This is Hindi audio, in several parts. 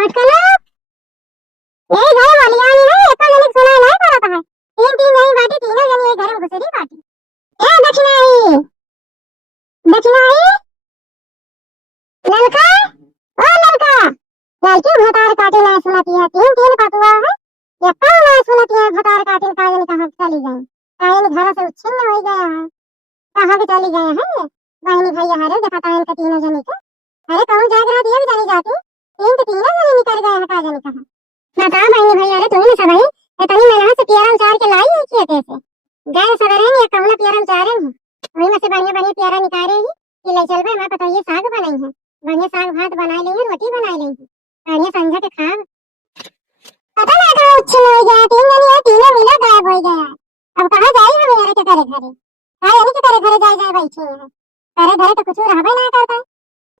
मटकलो यही घर वाली आई है एको जने सुना नहीं पड़ता है। तीन तीन नहीं बाटी तीनों जने एक घर में घुसेरी बाटी। ए दक्षिणाई दक्षिणाई ललका ओ ललका लड़की भतार काटे ना सुनती है। तीन तीन पतुआ है एको ना सुनती है। भतार काटे का जने कहां चली गई कायन घर से उच्छिन्न हो गया है। कहां के चली गए हैं बहनी भैया हरे देखा तायन के तीनों जने के। अरे कौन जाग रहा दिया भी जानी जाती तीन तो तीनों जने निकल गए हैं का जने कहां। बता बहनी भैया रे तुमने सब है इतनी मेहनत से प्यारा उचार के लाई है कि कैसे गए सवेरे नहीं कौन प्यारा उचारे हैं वही में से बढ़िया बढ़िया प्यारा निकाले ही कि ले चल भाई मैं पता ये साग बनाई है बढ़िया साग भात बनाई ली है रोटी बनाई ली है बढ़िया संझा के खा पता ना कहां उच्छिन्न हो गया। तीन जने तीनों मिला गायब हो गया। अब कहां जाई हम यार के करे घरे हां यानी के करे घरे जाए जाए बैठी है करे घरे तो कुछ रहबे ना करता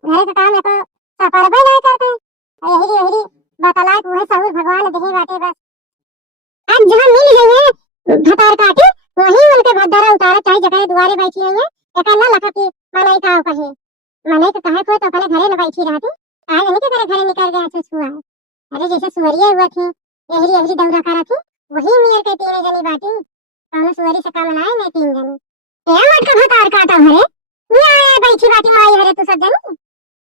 घरे का काम है तो सपरबे ना करता यही यही बतलाए पूरे सहूर भगवान देही बाटे बस। आज जहां मिल गई है भतार काटे वहीं उनके भद्दारा उतारा चाहे जगह दुआरे बैठी है एक ना लखा की मनाई का कहे मनाई तो कहे को तो अपने घरे न बैठी रहती आज नहीं के घरे निकल गया छुआ है। अरे जैसे सुअरिया हुआ थी यही यही दौरा करा थी वही मिल के तीन जनी बाटी कौन सुअरी से काम लाए नहीं तीन जनी क्या मत का भतार काटा हरे ये आए बैठी बाटी माई हरे तू सब जनी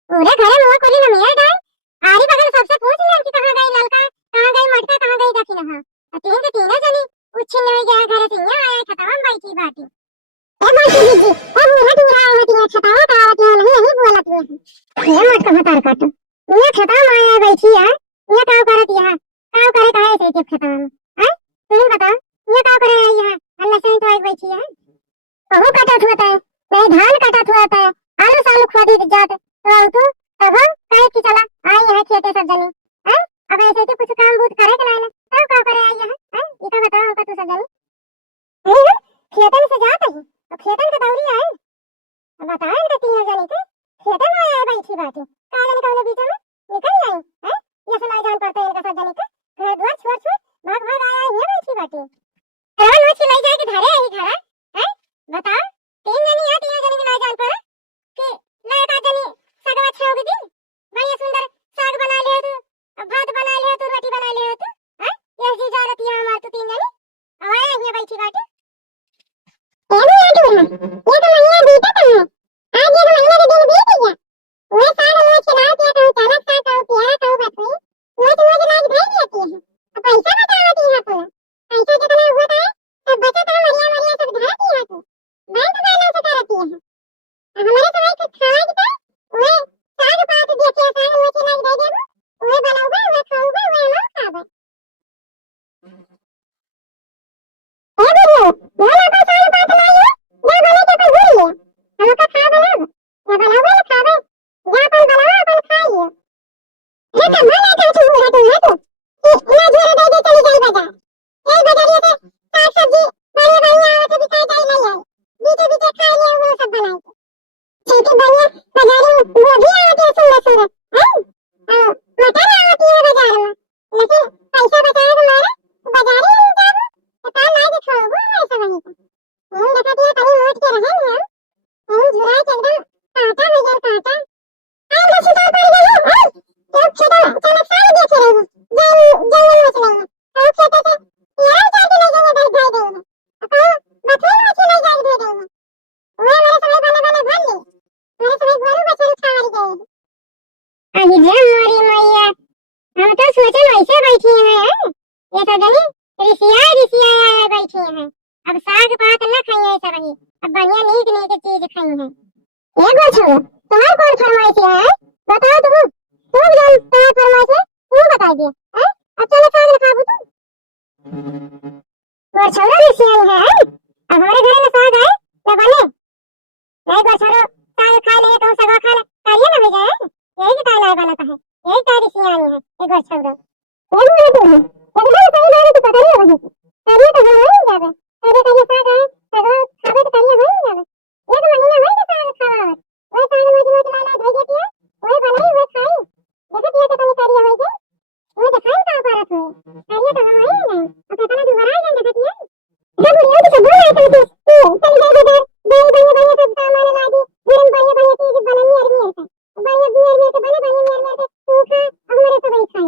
पूरे घरे मुंह खोली न मिया डाल आरी बगल सबसे पूछ ले कि कहां गई ललका कहां गई मटका कहां गई दक्षिण हां तीन के तीनों जनी उच्छिन्न हो गया घर से यहाँ आया खतम बैठी बाटी ए बाटी जी अब मुंह दूरा होती है खतावा का होती है नहीं बोलत है ये मत का भतार काटा ये खतम आया बैठी है ये का करत है का करे काहे से के खतम हैं तुम बता ये का करे है अल्लाह से तो आई बैठी है कहूं कटत होता है नहीं धान कटत होता है आलू सालू खरीद जात तो तू अब काहे की चला आई है खेते सब जनी हैं अब ऐसे के कुछ काम बूत करे के ना सब का करे आई है हैं ये तो बताओ हमका तू सब जनी खेतन से जात है अब खेतन के दौरी आए अब बताओ इनके तीनों जनी के खेतन में आए बैठी बाटी का जनी कौन बीच में निकल आई हैं ये सुनाई जान पड़ता है इनका सब जनी के घर द्वार छोड़ छोड़ भाग भाग आया है बैठी बाटी रान वो चिल्लाई जाए कि घरे आई घरा हैं बताओ तीन जनी है तीनों जनी के ना जान पड़ा कि ना का जनी साग अच्छा होगी दी बढ़िया सुंदर साग बना लिया तू अब भात बना लिया तू रोटी बना लिया तू हैं ये जी जारत है हमार तो तीन जनी अब आए यहाँ बैठी बाटी ये भी आटी है ये तो महीना बीता था आज ये तो महीना के दिन बीत गया वो साग वो खिला दिया कहूं चला खा कहूं प्यारा कहूं बस वो तो मुझे लाज भाई देती है अब पैसा बतावती है पूरा पैसा जितना हुआ था सब बचा था मरिया मरिया सब घाती है तू बैंक बैलेंस करती है हमारे समय के खाए की वो साग पात देखे साग वो चला दे दे वो बनाऊंगा वो खाऊंगा वो ना खाऊंगा ए बुढ़िया वो ना तो साग पात लाइए या बने के पर भूल लिया हमका खा बनाओ या बनाओगे ना खावे या अपन बनाओ अपन खाइए ये तो भले का छू है तू कि ना जोरे दे दे चली गई बाजार ए बाजारिया से साग सब्जी बड़े भैया आवे तो बिकाई जाई नहीं है बीते बीते खा ले वो सब बनाई ठीक है बढ़िया बाजारों वो भी आती है सुंदर सुंदर हैं मटन आती है बाजार में लेकिन पैसा बचाए तुम्हारा बाजार ही नहीं जाओ तो काम ना के खाओ ऐसा वही का हम देखा दिया कहीं मोट के रहे नहीं हम झुरा के एकदम काटा हो गया काटा आई ना छिपा पड़ गई है तो खेता चलो साग देख रही हूं जंगल मोच नहीं है तो खेते से यार जाके ले जाएंगे भाई भाई देंगे तो बथेल मोच ले जाके दे देंगे वो हमारे समय बने बने भर ली मेरे समय गोरू बच्चे खा रही गई अभी जब मोरी मैया हम तो सोचे वैसे बैठी हैं ये तो जनी रिसिया बैठी हैं अब साग पात न खाइए ऐसा वही अब बढ़िया नीक नीक चीज खाई हैं ये बोल छोड़ो तुम्हार कौन फरमाइश है बताओ तुम जान तुम्हार फरमाइश है तू बता दिया हैं अब चलो साग न खाबू तुम बोल छोड़ो रिसिया है अब हमारे घर में साग आए तो बने नहीं बोल छोड़ो साग खा ले तो सगा खा ले कारिए ना भेजा है यही की ताला बनाता है यही तारी सियानी है एक बार छोड़ दो ये भी है एकदम सही बात है तो पता नहीं होगी कारिए तो हम नहीं जावे कारिए का ये साग है सगा खावे तो कारिए नहीं जावे एक महीना में साग खावा वो साग मुझे मुझे लाला दे देती है वो बनाई वो खाई देखो ये तो नहीं कारिए होई के वो तो खाई का परत है कारिए तो हम नहीं नहीं अब इतना दोबारा जान देखती है जब ये तो बोल रहा था तू चल गए बाजार दे बने सब सामान ला दी दिन बने चीज बनानी है बढ़िया बियर में तो बने बियर में तो बने बने बियर में तो तू खा हमारे तो भाई खाई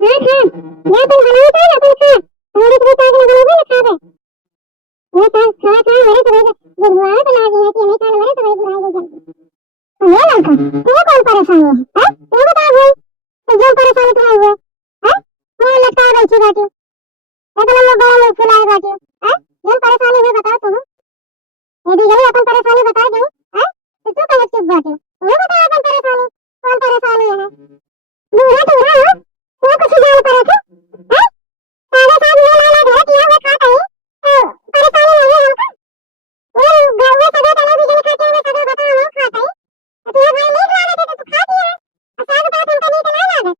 हां खा या तुम बनाओ तो अपन खा थोड़ी थोड़ी साग बनाओगे ना खा बे वो साग खा खा मेरे तो बुढ़वा तो लागी है कि नहीं खा मेरे तो भाई बुढ़ाई हो जल्दी ये लड़का तुम्हें कौन परेशानी है तू बता भाई तो जो परेशानी तुम्हें हुआ है वो लगता है बैठी बैठी इतना लोग बड़ा लोग फुलाए बैठे हैं जो परेशानी है बताओ तुम यदि गई अपन परेशानी बता दो हैं तो तू कहे चुप बैठे वो बता अपन परेशानी कौन परेशानी है बूढ़ा तो रहा वो कुछ जान पर रखे हैं सारे साथ ये लाला घर किया हुआ खाता है तो परेशानी नहीं है हमको वो घर में सदा तला भी नहीं खाते हुए सदा बता हम खाता है तो ये भाई नहीं खा लेते तो तू खा दिया और साग बात हमको नहीं तो ना लागत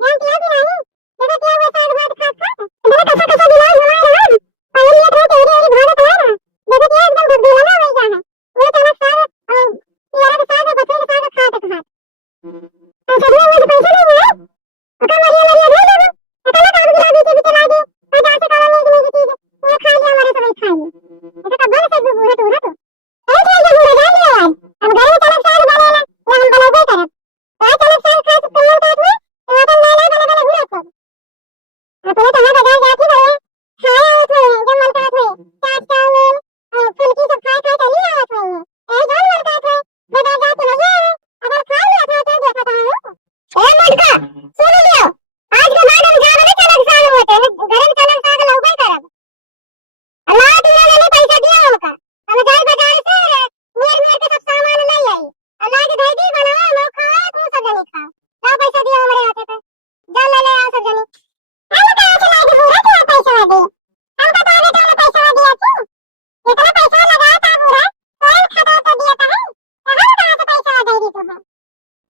यहाँ किया भी नहीं देखो क्या हुआ साग बात खा खा मेरा कैसा कैसा दिमाग घुमा रहा है और ये तो तेरी तेरी भाग तो है ना देखो क्या एकदम बुद्धि लगा हुआ है वो चना साग और यार साग बचे साग खा तो खा तो सभी में पैसे नहीं है अका मरिया मरिया दे दो अका काम गिरा दी के चला दे और जाके काला ले की चीज वो खा लिया हमारे सब खा लिए ऐसा कब से बुरा तो ऐसे ये बुरा जान लिया यार अब घर में चलक साग बनेला या हम बनावे तरफ तो चलक साग खा सकते हैं तो में अपन लाला बने बने बुरा को अपने तो ना बाजार जाती है खाया उसमें जब मन करता है चाट चावल और फुलकी सब खा खा चली आवत है ए जान मन करता है बाजार जाती है अगर खा लिया था तो देखा था ए मटका सुन लियो आज के बाद हम जावले चलक साग होते हैं गरम चलक साग लौका करब अल्लाह तुमने मैंने पैसा दिया हमका हम जाए बाजार से मेर मेर के सब सामान ले आई अल्लाह के दही बनावा हम खाए तू सब जने खा क्या पैसा दिया हमारे हाथे पे जा ले ले आओ सब जने हम कहां से लाके पूरा क्या पैसा दे हम बता दे क्या पैसा दिया तू इतना पैसा लगाया था पूरा कौन खाता तो दिया था हम कहां से पैसा दे दी तू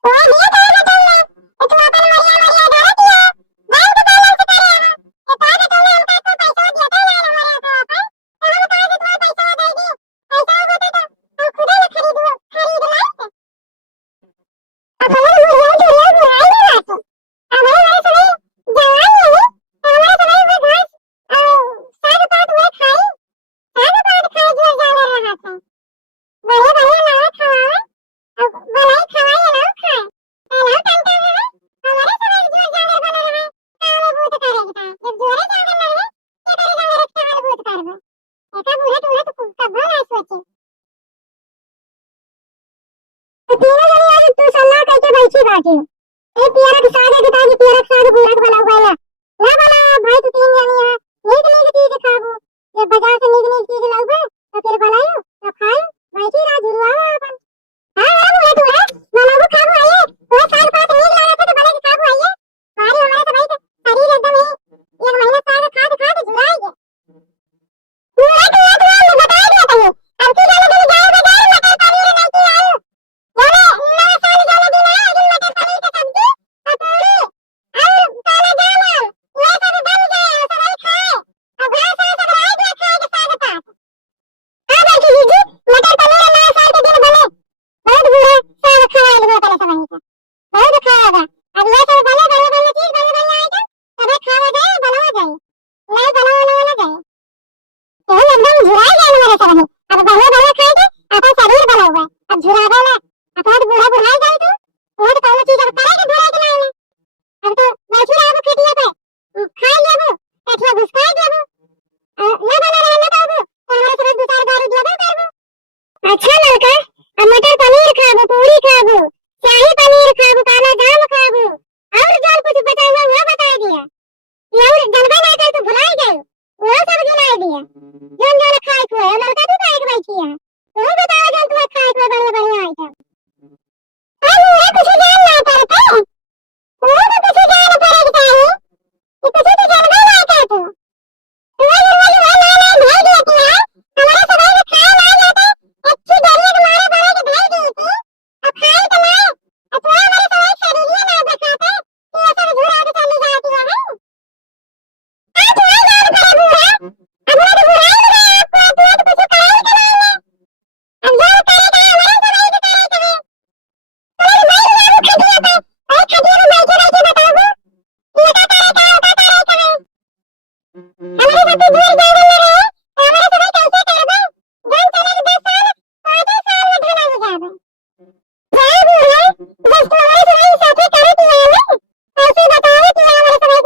कोई दिया था ना तुमने इतना अपन मरिया मरिया डाल दिया बैंक बैलेंस करे हम ये ताजे तुमने हमका तो पैसा दिया था यार हमारे हाथ पे हम ताजे तुम्हारा पैसा दे दी पैसा होता तो हम खुद ही खरीद लाए अब हमारे मुझे जो है बुराई नहीं आती हमारे समय जवान नहीं हमारे समय में घास साग पात हुए खाई साग पात खाए जो जाने रहा था बड़े बड़े ना खाए अब भलाई खाए ना खाए ना टंटा है हमारे समय जो जाने बना रहा काम भूत करेगा जब जोरे जाने लगे ये करेगा मेरे काम भूत करबो एका बूढ़ा टूला तो कब ना सोचे तो तीनों जने आज तू सल्ला करके बैठी बाटे ए पियरा के साग के ताजी पियरा के साग पूरा बना हुआ है ना बना भाई तू तीन जनी है नीक नीक चीज खाबो ये बाजार से नीक नीक चीज लाओगे तो फिर बनायो तो खाओ बैठी रह जुड़वा अपन हां वो तू है बनाबो खाबो आइए वो साग पात नीक लगा तो बने के खाबो आइए मारी हमारे तो भाई शरीर एकदम ही एक महीना साग खा के जुड़ाई गया पूरा तो बता दिया तुमने अब की जाने के जाओ बाजार मटर पनीर नहीं की आयो बोले ना साल जाने दिन आया दिन मटर पनीर का सब्जी पकौड़े और काला जामुन ये सब बन गए और सब खाए अब घर से सब आई दिया खाए के साग पात हां बैठी दीदी मटर पनीर ना साल के दिन बने बहुत बुरा साग खाए लोग पहले सब वहीं का बहुत खाएगा अब ये सब बने बने बने चीज बने बने आइटम सब खावा जाए बनावा जाए नहीं बनावा ना जाए तो एकदम झुराई जाए हमारे सब है अब बने बने खाए थे अपन शरीर बना हुआ है अब झुरावे ना अपन बूढ़ा बुढ़ाई जाए तो वो तो कौन चीज अब करेगा झुराई के नहीं अब तो बैठी रहो खटिया पे खा लेबो पेटवा घुसका देबो ना बना रहने पाबो तो हमारे सब दो चार दारू देबो करबो अच्छा लड़का अब मटर पनीर खाबो पूरी खाबो शाही पनीर खाबो काला जाम खाबो और जो कुछ बचा हुआ वो बता दिया ये और जनबे ना कर तो भुलाई गए वो सब गिनाई दिया जन जन खाए को है लड़का तू खाए के बैठी है तू बताओ जन तू खाए को बढ़िया बढ़िया आइटम अरे कुछ जान ना पड़ता वो तो कुछ जान पड़ेगा चाहिए ये कुछ तो जानना ना कर तू वो ना भेज देती है हमारे सवाल में खाए ना जाता अच्छी डरिए के मारे बड़े के भेज दी थी अब खाए तो ना अब वो हमारे सवाल शरीर ना दिखाते कि ये सब झूठा के चली जाती है आज वो जान पड़े बुरा अब वो तो बुरा ही है आपको तो कुछ कराई कराएंगे अब जो करेगा हमारे सवाल के करेगा अरे भाई वो खटिया पे और खटिया में बैठे बैठे बताओ ये क्या करेगा हमारे सब दूर जाने लगे हमारे सवाल कैसे करबो जान चले 10 साल 5 साल में ढला हो जाबो जाए बुरा बस तुम्हारे सवाल साथी करे दिया ना ऐसे बताओ कि हमारे सवाल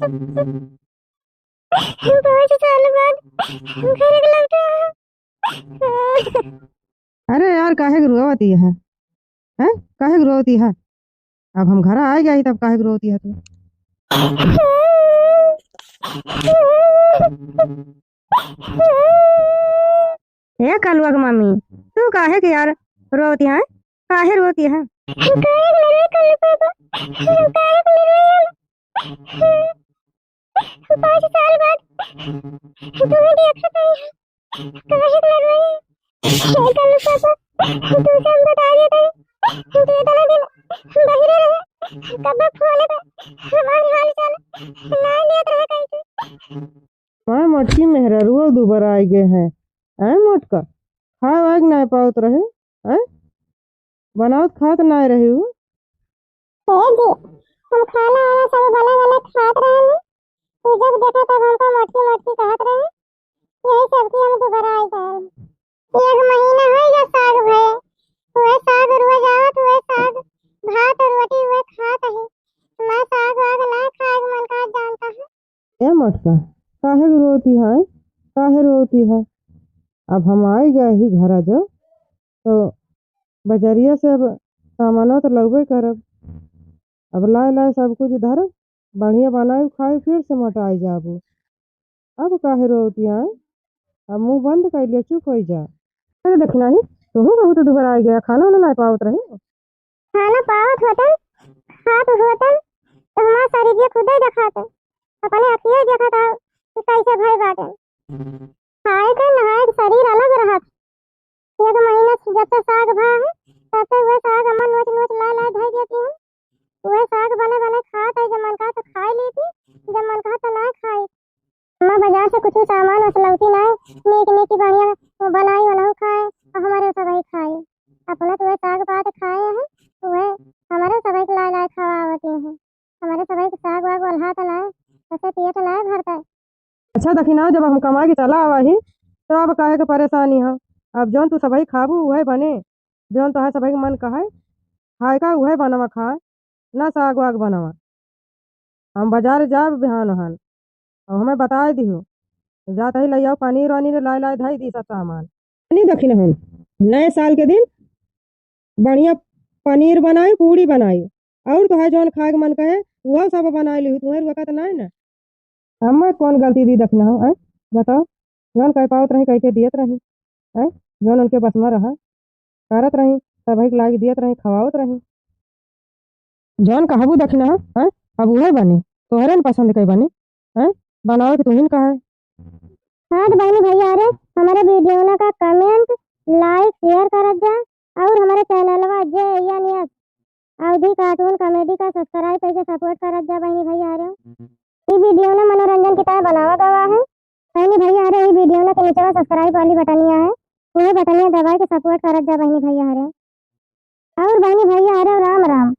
बहुत साल बाद घर लौटा। अरे यार काहे रोवती है? हैं काहे रोवती है? अब हम घर आ गए तब काहे रोवती है तू? ए कलुआ की मम्मी, तू काहे की यार रोवती है? काहे रोती है? पाँच साल बाद तुम्हें देखा था। काहे लड़ रही है? कल पापा तुझे हम बता दिए थे तू इतना दिन बाहर रहे। कब फोन पे हमारे हाल चाल ना लेत रहे कैसे? हाँ मटकी मेहररुआ दोबारा आ गए हैं। हैं मोटका खाए वाग ना पावत रहे? हैं बनावत खात ना रही हूँ। जी हम खाना वाला सब बना बना खात रहे हैं। तू जब देखा तब हमको मटकी मटकी कहत रहे। यही सबकी हम दोबारा आई गए। एक महीना हो गया साग भये। वह साग रोज आवत वह साग भात और रोटी वह खात है। मैं साग वाग ना खाए मन का जानता है। ए मोटका काहे रोती है? काहे रोती है? अब हम आए गए ही घर जो तो बजरिया से अब सामानो तो लगबे करब। अब लाए लाए सब कुछ इधर बढ़िया बनाए खाए फिर से मोटाई जाबू। अब काहे रोती है? अब मुंह बंद कर लिया चुप हो जा। अरे देखना ही तू बहुत दोबारा आ गया खाना वाना ना पावत रहे। खाना पावत होतन खात होतन तो हमार शरीर खुद ही दिखाते। अपने अखियों देखा था कि कैसे भय बाटे। खाए के नहाए के शरीर अलग रहत। एक महीना से जब से साग भा है तब से वह साग अमन नोच नोच ला ला धई देती है। वह साग बने बने खात है। जब मन कहा तो खाई लेती जब मन कहा तो ना खाई। मैं बाजार से कुछ सामान असलौती नहीं नीक नीक बढ़िया बनाई वाला खाए और हमारे सभी खाए। अपना तो वह साग पात खाए हैं वह हमारे सभी को ला ला खवावती हैं। हमारे सभी को साग वाग वल्हा तो नहीं ऐसे पेट नहीं भरता है। अच्छा दखिना जब हम कमा के चला आवा ही तो अब काहे के परेशानी है? अब जौन तू सबही खाबू वही बने। जौन तो है सबही के मन कहे खाए का वही बनवा खाए ना साग वाग बनवा। हम बाजार जाब बिहान वहान और हमें बताए दिहो जात ही ले आओ पनीर वनीर लाए लाए धाई दी सब सामान। नहीं दखिन हम नए साल के दिन बढ़िया पनीर बनाई पूड़ी बनाई और तो है जौन खाए के मन कहे वह सब बनाई ली तुम्हें वक़्त नहीं ना। हमें कौन गलती दी दखना हो? ऐ बताओ जौन कह पावत रही कैसे दियत रही? ऐ जौन उनके बस में रहा करत रही सभी के लागी दियत रही खवावत रही। जौन कहबू दखना हो ऐ अब वही बने तोहरे न पसंद कई बने। ऐ बनाओ कि तुहिन कहा है। हाँ तो बहनी भैया अरे हमारे वीडियो का कमेंट लाइक शेयर कर जा और हमारे चैनल में अवधि कार्टून कॉमेडी का सब्सक्राइब करके सपोर्ट कर जा बहनी भैया अरे। ये वीडियो ना मनोरंजन की तरह बनावा गवा है। बहनी भैया अरे ये वीडियो ना के नीचे में सब्सक्राइब वाली बटनिया है वही बटनिया दबा के सपोर्ट कर जा बहनी भैया अरे। और बहनी भैया अरे राम राम।